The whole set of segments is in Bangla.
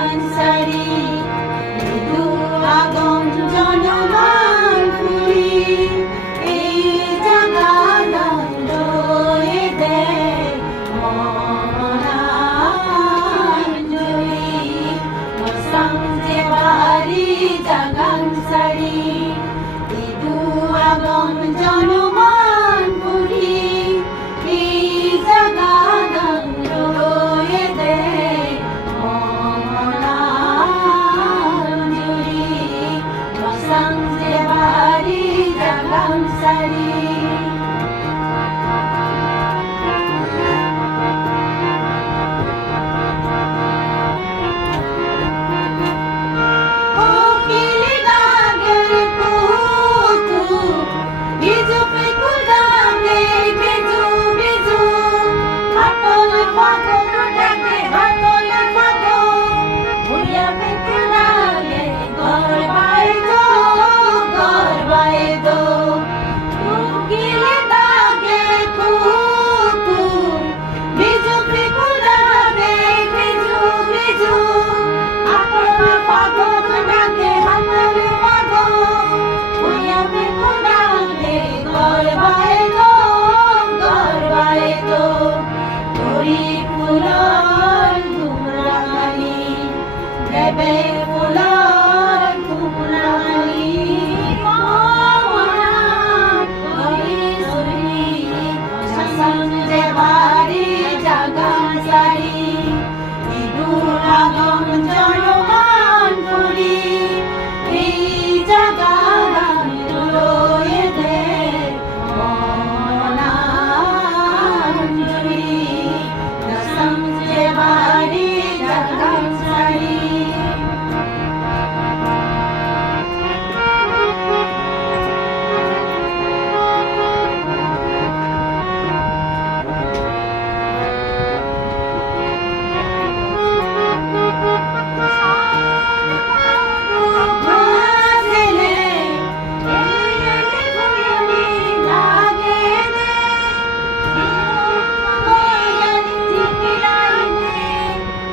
জাগান সারি মৃদু আগম জনমান ফুলি এই জাগান রয়ে দেয় মনাঞ্জলি বসন্তে বাড়ি জাগান সারি মৃদু আগম জনমান ফুলি এই জাগান রয়ে দেয় মনাঞ্জলি বসন্তে বাড়ি জাগান সারি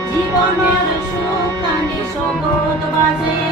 জীবনের সুখ কানে শোভত বাজে